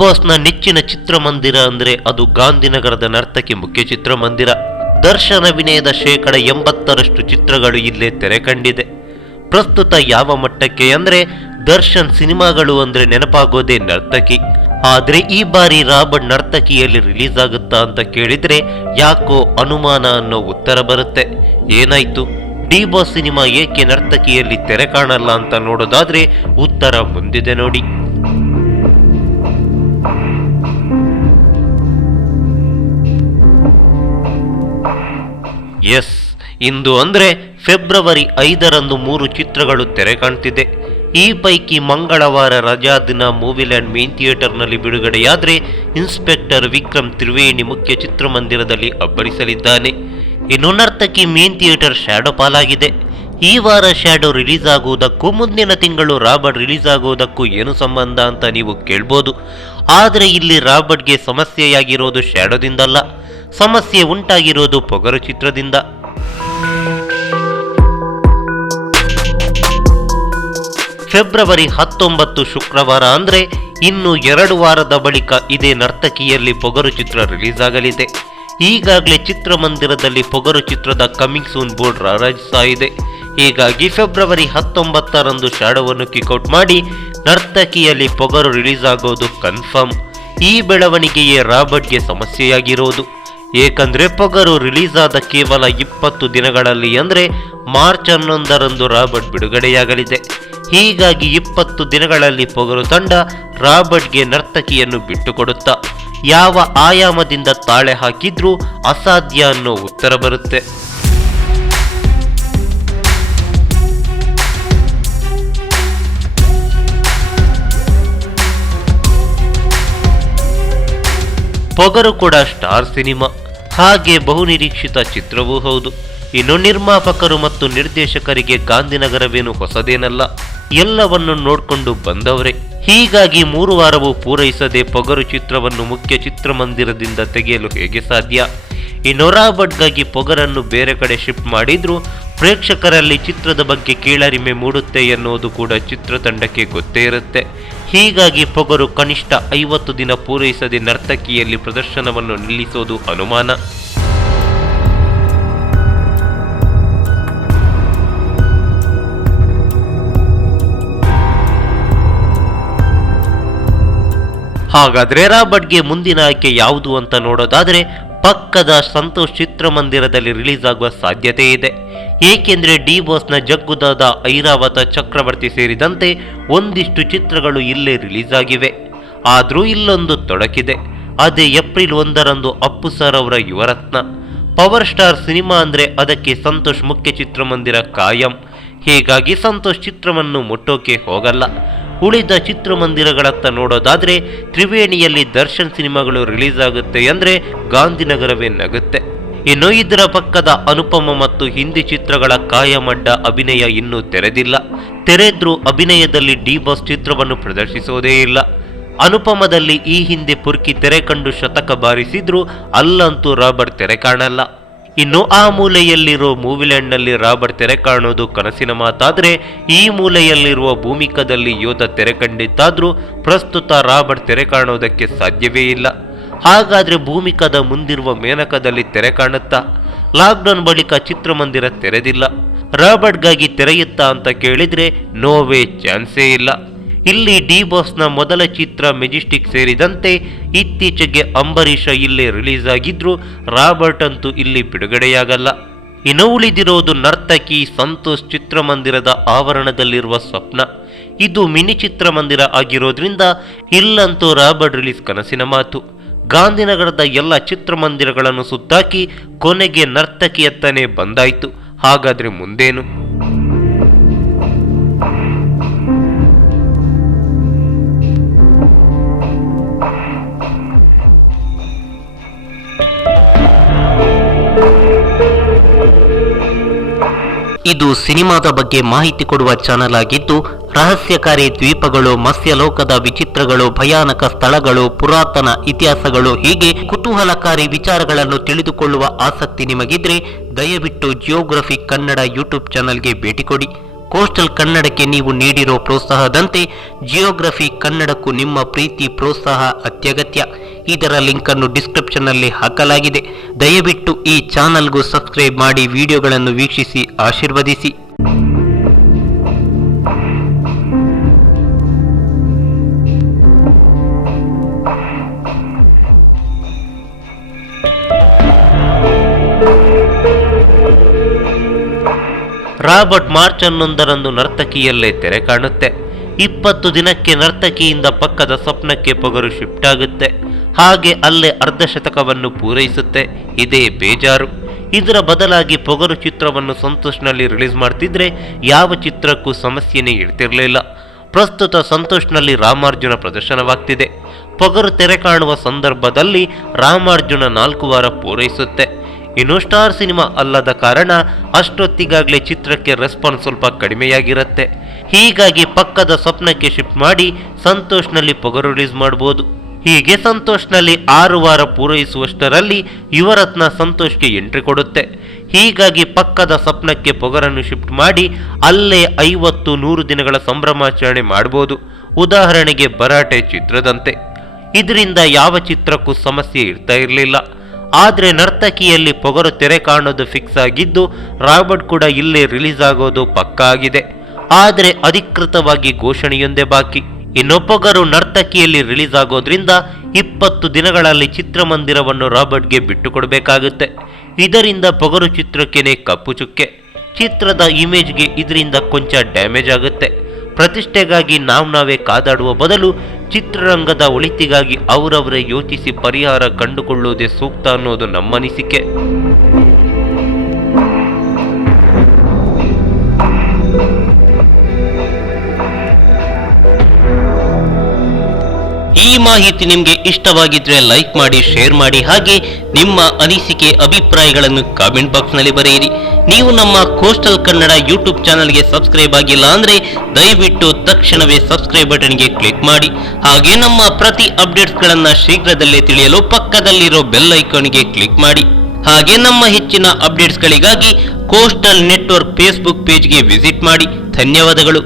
ಬಾಸ್ನ ನೆಚ್ಚಿನ ಚಿತ್ರಮಂದಿರ ಅಂದ್ರೆ ಅದು ಗಾಂಧಿನಗರದ ನರ್ತಕಿ ಮುಖ್ಯ ಚಿತ್ರಮಂದಿರ. ದರ್ಶನ್ ಅಭಿನಯದ 80% ಚಿತ್ರಗಳು ಇಲ್ಲೇ ತೆರೆ ಕಂಡಿದೆ. ಪ್ರಸ್ತುತ ಯಾವ ಮಟ್ಟಕ್ಕೆ ಅಂದ್ರೆ ದರ್ಶನ್ ಸಿನಿಮಾಗಳು ಅಂದ್ರೆ ನೆನಪಾಗೋದೇ ನರ್ತಕಿ. ಆದ್ರೆ ಈ ಬಾರಿ ರಾಬರ್ಟ್ ನರ್ತಕಿಯಲ್ಲಿ ರಿಲೀಸ್ ಆಗುತ್ತಾ ಅಂತ ಕೇಳಿದ್ರೆ ಯಾಕೋ ಅನುಮಾನ ಅನ್ನೋ ಉತ್ತರ ಬರುತ್ತೆ. ಏನಾಯ್ತು, ಡಿ ಬಾಸ್ ಸಿನಿಮಾ ಏಕೆ ನರ್ತಕಿಯಲ್ಲಿ ತೆರೆ ಕಾಣಲ್ಲ ಅಂತ ನೋಡೋದಾದ್ರೆ ಉತ್ತರ ಮುಂದಿದೆ ನೋಡಿ. ಎಸ್, ಇಂದು ಅಂದ್ರೆ ಫೆಬ್ರವರಿ 5ರಂದು 3 ಚಿತ್ರಗಳು ತೆರೆ ಕಾಣ್ತಿದೆ. ಈ ಪೈಕಿ ಮಂಗಳವಾರ ರಜಾ ದಿನ ಮೂವಿಲ್ಯಾಂಡ್ ಮೇನ್ ಥಿಯೇಟರ್ನಲ್ಲಿ ಬಿಡುಗಡೆಯಾದರೆ ಇನ್ಸ್ಪೆಕ್ಟರ್ ವಿಕ್ರಮ್ ತ್ರಿವೇಣಿ ಮುಖ್ಯ ಚಿತ್ರಮಂದಿರದಲ್ಲಿ ಅಬ್ಬರಿಸಲಿದ್ದಾನೆ. ಇನ್ನು ನರ್ತಕಿ ಮೇನ್ ಥಿಯೇಟರ್ ಶ್ಯಾಡೋ ಪಾಲಾಗಿದೆ. ಈ ವಾರ ಶ್ಯಾಡೋ ರಿಲೀಸ್ ಆಗುವುದಕ್ಕೂ ಮುಂದಿನ ತಿಂಗಳು ರಾಬರ್ಟ್ ರಿಲೀಸ್ ಆಗುವುದಕ್ಕೂ ಏನು ಸಂಬಂಧ ಅಂತ ನೀವು ಕೇಳ್ಬೋದು. ಆದರೆ ಇಲ್ಲಿ ರಾಬರ್ಟ್ಗೆ ಸಮಸ್ಯೆಯಾಗಿರೋದು ಶ್ಯಾಡೋದಿಂದಲ್ಲ, ಸಮಸ್ಯೆ ಉಂಟಾಗಿರೋದು ಪೊಗರು ಚಿತ್ರದಿಂದ. ಫೆಬ್ರವರಿ 19 ಶುಕ್ರವಾರ ಅಂದ್ರೆ ಇನ್ನು 2 ವಾರದ ಬಳಿಕ ಇದೇ ನರ್ತಕಿಯಲ್ಲಿ ಪೊಗರು ಚಿತ್ರ ರಿಲೀಸ್ ಆಗಲಿದೆ. ಈಗಾಗಲೇ ಚಿತ್ರಮಂದಿರದಲ್ಲಿ ಪೊಗರು ಚಿತ್ರದ ಕಮಿಂಗ್ ಸೂನ್ ಬೋರ್ಡ್ ರಾರಾಜಿಸ್ತಾ ಇದೆ. ಹೀಗಾಗಿ ಫೆಬ್ರವರಿ 19ರಂದು ಶ್ಯಾಡೋವನ್ನು ಕಿಕ್ಔಟ್ ಮಾಡಿ ನರ್ತಕಿಯಲ್ಲಿ ಪೊಗರು ರಿಲೀಸ್ ಆಗೋದು ಕನ್ಫರ್ಮ್. ಈ ಬೆಳವಣಿಗೆಯೇ ರಾಬರ್ಟ್ಗೆ ಸಮಸ್ಯೆಯಾಗಿರೋದು. ಏಕೆಂದ್ರೆ ಪೊಗರು ರಿಲೀಸ್ ಆದ ಕೇವಲ 20 ದಿನಗಳಲ್ಲಿ ಅಂದ್ರೆ ಮಾರ್ಚ್ 11ರಂದು ರಾಬರ್ಟ್ ಬಿಡುಗಡೆಯಾಗಲಿದೆ. ಹೀಗಾಗಿ 20 ದಿನಗಳಲ್ಲಿ ಪೊಗರು ತಂಡ ರಾಬರ್ಟ್ಗೆ ನರ್ತಕಿಯನ್ನು ಬಿಟ್ಟುಕೊಡುತ್ತಾ ಯಾವ ಆಯಾಮದಿಂದ ತಾಳೆ ಹಾಕಿದ್ರೂ ಅಸಾಧ್ಯ ಅನ್ನೋ ಉತ್ತರ ಬರುತ್ತೆ. ಪೊಗರು ಕೂಡ ಸ್ಟಾರ್ ಸಿನಿಮಾ, ಹಾಗೆ ಬಹುನಿರೀಕ್ಷಿತ ಚಿತ್ರವೂ ಹೌದು. ಇನ್ನು ನಿರ್ಮಾಪಕರು ಮತ್ತು ನಿರ್ದೇಶಕರಿಗೆ ಗಾಂಧಿನಗರವೇನು ಹೊಸದೇನಲ್ಲ, ಎಲ್ಲವನ್ನು ನೋಡ್ಕೊಂಡು ಬಂದವರೇ. ಹೀಗಾಗಿ 3 ವಾರವೂ ಪೂರೈಸದೆ ಪೊಗರು ಚಿತ್ರವನ್ನು ಮುಖ್ಯ ಚಿತ್ರಮಂದಿರದಿಂದ ತೆಗೆಯಲು ಹೇಗೆ ಸಾಧ್ಯ? ಇನ್ನು ರಾಬರ್ಟ್ಗಾಗಿ ಪೊಗರನ್ನು ಬೇರೆ ಕಡೆ ಶಿಫ್ಟ್ ಮಾಡಿದ್ರೂ ಪ್ರೇಕ್ಷಕರಲ್ಲಿ ಚಿತ್ರದ ಬಗ್ಗೆ ಕೀಳರಿಮೆ ಮೂಡುತ್ತೆ ಎನ್ನುವುದು ಕೂಡ ಚಿತ್ರತಂಡಕ್ಕೆ ಗೊತ್ತೇ ಇರುತ್ತೆ. ಹೀಗಾಗಿ ಪೊಗರು ಕನಿಷ್ಠ 50 ದಿನ ಪೂರೈಸದೆ ನರ್ತಕಿಯಲ್ಲಿ ಪ್ರದರ್ಶನವನ್ನು ನಿಲ್ಲಿಸೋದು ಅನುಮಾನ. ಹಾಗಾದ್ರೆ ರಾಬರ್ಟ್ಗೆ ಮುಂದಿನ ಆಯ್ಕೆ ಯಾವುದು ಅಂತ ನೋಡೋದಾದ್ರೆ ಪಕ್ಕದ ಸಂತೋಷ್ ಚಿತ್ರಮಂದಿರದಲ್ಲಿ ರಿಲೀಸ್ ಆಗುವ ಸಾಧ್ಯತೆ ಇದೆ. ಏಕೆಂದ್ರೆ ಡಿ ಬಾಸ್ನ ಜಗ್ಗುದಾದ, ಐರಾವತ, ಚಕ್ರವರ್ತಿ ಸೇರಿದಂತೆ ಒಂದಿಷ್ಟು ಚಿತ್ರಗಳು ಇಲ್ಲೇ ರಿಲೀಸ್ ಆಗಿವೆ. ಆದ್ರೂ ಇಲ್ಲೊಂದು ತೊಡಕಿದೆ. ಅದೇ ಏಪ್ರಿಲ್ 1ರಂದು ಅಪ್ಪು ಸರ್ ಅವರ ಯುವರತ್ನ ಪವರ್ ಸ್ಟಾರ್ ಸಿನಿಮಾ ಅಂದ್ರೆ ಅದಕ್ಕೆ ಸಂತೋಷ್ ಮುಖ್ಯ ಚಿತ್ರಮಂದಿರ ಕಾಯಂ. ಹೀಗಾಗಿ ಸಂತೋಷ್ ಚಿತ್ರವನ್ನು ಮುಟ್ಟೋಕೆ ಹೋಗಲ್ಲ. ಉಳಿದ ಚಿತ್ರಮಂದಿರಗಳತ್ತ ನೋಡೋದಾದ್ರೆ ತ್ರಿವೇಣಿಯಲ್ಲಿ ದರ್ಶನ್ ಸಿನಿಮಾಗಳು ರಿಲೀಸ್ ಆಗುತ್ತೆ ಅಂದ್ರೆ ಗಾಂಧಿನಗರವೇ ನಗುತ್ತೆ. ಇನ್ನು ಇದರ ಪಕ್ಕದ ಅನುಪಮ ಮತ್ತು ಹಿಂದಿ ಚಿತ್ರಗಳ ಕಾಯಮಡ್ಡ ಅಭಿನಯ ಇನ್ನೂ ತೆರೆದಿಲ್ಲ. ತೆರೆದ್ರೂ ಅಭಿನಯದಲ್ಲಿ ಡಿ ಬಾಸ್ ಚಿತ್ರವನ್ನು ಪ್ರದರ್ಶಿಸೋದೇ ಇಲ್ಲ. ಅನುಪಮದಲ್ಲಿ ಈ ಹಿಂದೆ ಪುರ್ಕಿ ತೆರೆ ಕಂಡು ಶತಕ ಬಾರಿಸಿದ್ರು ಅಲ್ಲಂತೂ ರಾಬರ್ಟ್ ತೆರೆ ಕಾಣಲ್ಲ. ಇನ್ನು ಆ ಮೂಲೆಯಲ್ಲಿರೋ ಮೂವಿಲ್ಯಾಂಡ್ನಲ್ಲಿ ರಾಬರ್ಟ್ ತೆರೆ ಕಾಣೋದು ಕನಸಿನ ಮಾತಾದ್ರೆ, ಈ ಮೂಲೆಯಲ್ಲಿರುವ ಭೂಮಿಕದಲ್ಲಿ ಯೋಧ ತೆರೆ ಕಂಡಿತ್ತಾದ್ರೂ ಪ್ರಸ್ತುತ ರಾಬರ್ಟ್ ತೆರೆ ಕಾಣೋದಕ್ಕೆ ಸಾಧ್ಯವೇ ಇಲ್ಲ. ಹಾಗಾದ್ರೆ ಭೂಮಿಕದ ಮುಂದಿರುವ ಮೇನಕದಲ್ಲಿ ತೆರೆ ಕಾಣುತ್ತಾ? ಲಾಕ್ಡೌನ್ ಬಳಿಕ ಚಿತ್ರಮಂದಿರ ತೆರೆದಿಲ್ಲ. ರಾಬರ್ಟ್ಗಾಗಿ ತೆರೆಯುತ್ತಾ ಅಂತ ಕೇಳಿದ್ರೆ ನೋವೇ ಚಾನ್ಸೇ ಇಲ್ಲ. ಇಲ್ಲಿ ಡಿ ಬಾಸ್ನ ಮೊದಲ ಚಿತ್ರ ಮೆಜೆಸ್ಟಿಕ್ ಸೇರಿದಂತೆ ಇತ್ತೀಚೆಗೆ ಅಂಬರೀಷ ಇಲ್ಲೇ ರಿಲೀಸ್ ಆಗಿದ್ರು ರಾಬರ್ಟ್ ಅಂತೂ ಇಲ್ಲಿ ಬಿಡುಗಡೆಯಾಗಲ್ಲ. ಇನ್ನು ಉಳಿದಿರೋದು ನರ್ತಕಿ, ಸಂತೋಷ್ ಚಿತ್ರಮಂದಿರದ ಆವರಣದಲ್ಲಿರುವ ಸ್ವಪ್ನ. ಇದು ಮಿನಿ ಚಿತ್ರಮಂದಿರ ಆಗಿರೋದ್ರಿಂದ ಇಲ್ಲಂತೂ ರಾಬರ್ಟ್ ರಿಲೀಸ್ ಕನಸಿನ ಮಾತು. ಗಾಂಧಿನಗರದ ಎಲ್ಲ ಚಿತ್ರಮಂದಿರಗಳನ್ನು ಸುತ್ತಾಕಿ ಕೊನೆಗೆ ನರ್ತಕಿಯತ್ತನೇ ಬಂದಾಯ್ತು. ಹಾಗಾದ್ರೆ ಮುಂದೇನು? ಇದು ಸಿನಿಮಾದ ಬಗ್ಗೆ ಮಾಹಿತಿ ಕೊಡುವ ಚಾನಲ್ ಆಗಿದ್ದು, ರಹಸ್ಯಕಾರಿ ದ್ವೀಪಗಳು, ಮತ್ಸ್ಯಲೋಕದ ವಿಚಿತ್ರಗಳು, ಭಯಾನಕ ಸ್ಥಳಗಳು, ಪುರಾತನ ಇತಿಹಾಸಗಳು ಹೀಗೆ ಕುತೂಹಲಕಾರಿ ವಿಚಾರಗಳನ್ನು ತಿಳಿದುಕೊಳ್ಳುವ ಆಸಕ್ತಿ ನಿಮಗಿದ್ರೆ ದಯವಿಟ್ಟು ಜಿಯೋಗ್ರಫಿ ಕನ್ನಡ ಯೂಟ್ಯೂಬ್ ಚಾನಲ್ಗೆ ಭೇಟಿ ಕೊಡಿ. ಕೋಸ್ಟಲ್ ಕನ್ನಡಕ್ಕೆ ನೀವು ನೀಡಿರೋ ಪ್ರೋತ್ಸಾಹದಂತೆ ಜಿಯೋಗ್ರಫಿ ಕನ್ನಡಕ್ಕೂ ನಿಮ್ಮ ಪ್ರೀತಿ ಪ್ರೋತ್ಸಾಹ ಅತ್ಯಗತ್ಯ. ಇದರ ಲಿಂಕ್ ಅನ್ನು ಡಿಸ್ಕ್ರಿಪ್ಷನ್ ನಲ್ಲಿ ಹಾಕಲಾಗಿದೆ. ದಯವಿಟ್ಟು ಈ ಚಾನಲ್ಗೂ ಸಬ್ಸ್ಕ್ರೈಬ್ ಮಾಡಿ ವಿಡಿಯೋಗಳನ್ನು ವೀಕ್ಷಿಸಿ ಆಶೀರ್ವದಿಸಿ. ರಾಬರ್ಟ್ ಮಾರ್ಚ್ 11ರಂದು ನರ್ತಕಿಯಲ್ಲೇ ತೆರೆ ಕಾಣುತ್ತೆ. 20 ದಿನಕ್ಕೆ ನರ್ತಕಿಯಿಂದ ಪಕ್ಕದ ಸ್ವಪ್ನಕ್ಕೆ ಪೊಗರು ಶಿಫ್ಟ್ ಆಗುತ್ತೆ. ಹಾಗೆ ಅಲ್ಲೇ ಅರ್ಧಶತಕವನ್ನು ಪೂರೈಸುತ್ತೆ. ಇದೇ ಬೇಜಾರು. ಇದರ ಬದಲಾಗಿ ಪೊಗರು ಚಿತ್ರವನ್ನು ಸಂತೋಷ್ನಲ್ಲಿ ರಿಲೀಸ್ ಮಾಡ್ತಿದ್ರೆ ಯಾವ ಚಿತ್ರಕ್ಕೂ ಸಮಸ್ಯೆನೇ ಇರ್ತಿರ್ಲಿಲ್ಲ. ಪ್ರಸ್ತುತ ಸಂತೋಷ್ನಲ್ಲಿ ರಾಮಾರ್ಜುನ ಪ್ರದರ್ಶನವಾಗ್ತಿದೆ. ಪೊಗರು ತೆರೆ ಕಾಣುವ ಸಂದರ್ಭದಲ್ಲಿ ರಾಮಾರ್ಜುನ 4 ವಾರ ಪೂರೈಸುತ್ತೆ. ಇನ್ನು ಸ್ಟಾರ್ ಸಿನಿಮಾ ಅಲ್ಲದ ಕಾರಣ ಅಷ್ಟೊತ್ತಿಗಾಗಲೇ ಚಿತ್ರಕ್ಕೆ ರೆಸ್ಪಾನ್ಸ್ ಸ್ವಲ್ಪ ಕಡಿಮೆಯಾಗಿರುತ್ತೆ. ಹೀಗಾಗಿ ಪಕ್ಕದ ಸ್ವಪ್ನಕ್ಕೆ ಶಿಫ್ಟ್ ಮಾಡಿ ಸಂತೋಷ್ನಲ್ಲಿ ಪೊಗರು ರಿಲೀಸ್ ಮಾಡಬಹುದು. ಹೀಗೆ ಸಂತೋಷ್ನಲ್ಲಿ 6 ವಾರ ಪೂರೈಸುವಷ್ಟರಲ್ಲಿ ಯುವರತ್ನ ಸಂತೋಷ್ಗೆ ಎಂಟ್ರಿ ಕೊಡುತ್ತೆ. ಹೀಗಾಗಿ ಪಕ್ಕದ ಸ್ವಪ್ನಕ್ಕೆ ಪೊಗರನ್ನು ಶಿಫ್ಟ್ ಮಾಡಿ ಅಲ್ಲೇ 50-100 ದಿನಗಳ ಸಂಭ್ರಮಾಚರಣೆ ಮಾಡಬಹುದು. ಉದಾಹರಣೆಗೆ ಭರಾಟೆ ಚಿತ್ರದಂತೆ. ಇದರಿಂದ ಯಾವ ಚಿತ್ರಕ್ಕೂ ಸಮಸ್ಯೆ ಇರ್ತಾ ಇರಲಿಲ್ಲ. ಆದರೆ ನರ್ತಕಿಯಲ್ಲಿ ಪೊಗರು ತೆರೆ ಕಾಣೋದು ಫಿಕ್ಸ್ ಆಗಿದ್ದು ರಾಬರ್ಟ್ ಕೂಡ ಇಲ್ಲೇ ರಿಲೀಸ್ ಆಗೋದು ಪಕ್ಕಾ ಆಗಿದೆ. ಆದರೆ ಅಧಿಕೃತವಾಗಿ ಘೋಷಣೆಯೊಂದೇ ಬಾಕಿ. ಇನ್ನು ಪೊಗರು ನರ್ತಕಿಯಲ್ಲಿ ರಿಲೀಸ್ ಆಗೋದ್ರಿಂದ 20 ದಿನಗಳಲ್ಲಿ ಚಿತ್ರಮಂದಿರವನ್ನು ರಾಬರ್ಟ್ಗೆ ಬಿಟ್ಟು ಕೊಡಬೇಕಾಗುತ್ತೆ. ಇದರಿಂದ ಪೊಗರು ಚಿತ್ರಕ್ಕೇನೆ ಕಪ್ಪು ಚುಕ್ಕೆ. ಚಿತ್ರದ ಇಮೇಜ್ಗೆ ಇದರಿಂದ ಕೊಂಚ ಡ್ಯಾಮೇಜ್ ಆಗುತ್ತೆ. ಪ್ರತಿಷ್ಠೆಗಾಗಿ ನಾವೇ ಕಾದಾಡುವ ಬದಲು ಚಿತ್ರರಂಗದ ಒಳಿತಿಗಾಗಿ ಅವರವರೇ ಯೋಚಿಸಿ ಪರಿಹಾರ ಕಂಡುಕೊಳ್ಳುವುದೇ ಸೂಕ್ತ ಅನ್ನೋದು ನಮ್ಮ ಅನಿಸಿಕೆ. ಈ ಮಾಹಿತಿ ನಿಮಗೆ ಇಷ್ಟವಾಗಿದ್ರೆ ಲೈಕ್ ಮಾಡಿ, ಶೇರ್ ಮಾಡಿ, ಹಾಗೆ ನಿಮ್ಮ ಅನಿಸಿಕೆ ಅಭಿಪ್ರಾಯಗಳನ್ನು ಕಾಮೆಂಟ್ ಬಾಕ್ಸ್ ನಲ್ಲಿ ಬರೆಯಿರಿ. ನೀವು ನಮ್ಮ ಕೋಸ್ಟಲ್ ಕನ್ನಡ ಯೂಟ್ಯೂಬ್ ಚಾನಲ್ಗೆ ಸಬ್ಸ್ಕ್ರೈಬ್ ಆಗಿಲ್ಲ ಅಂದ್ರೆ ದಯವಿಟ್ಟು ತಕ್ಷಣವೇ ಸಬ್ಸ್ಕ್ರೈಬ್ ಬಟನ್ಗೆ ಕ್ಲಿಕ್ ಮಾಡಿ. ಹಾಗೆ ನಮ್ಮ ಪ್ರತಿ ಅಪ್ಡೇಟ್ಸ್ಗಳನ್ನು ಶೀಘ್ರದಲ್ಲೇ ತಿಳಿಯಲು ಪಕ್ಕದಲ್ಲಿರೋ ಬೆಲ್ ಐಕಾನ್ಗೆ ಕ್ಲಿಕ್ ಮಾಡಿ. ಹಾಗೆ ನಮ್ಮ ಹೆಚ್ಚಿನ ಅಪ್ಡೇಟ್ಸ್ಗಳಿಗಾಗಿ ಕೋಸ್ಟಲ್ ನೆಟ್ವರ್ಕ್ ಫೇಸ್ಬುಕ್ ಪೇಜ್ಗೆ ವಿಸಿಟ್ ಮಾಡಿ. ಧನ್ಯವಾದಗಳು.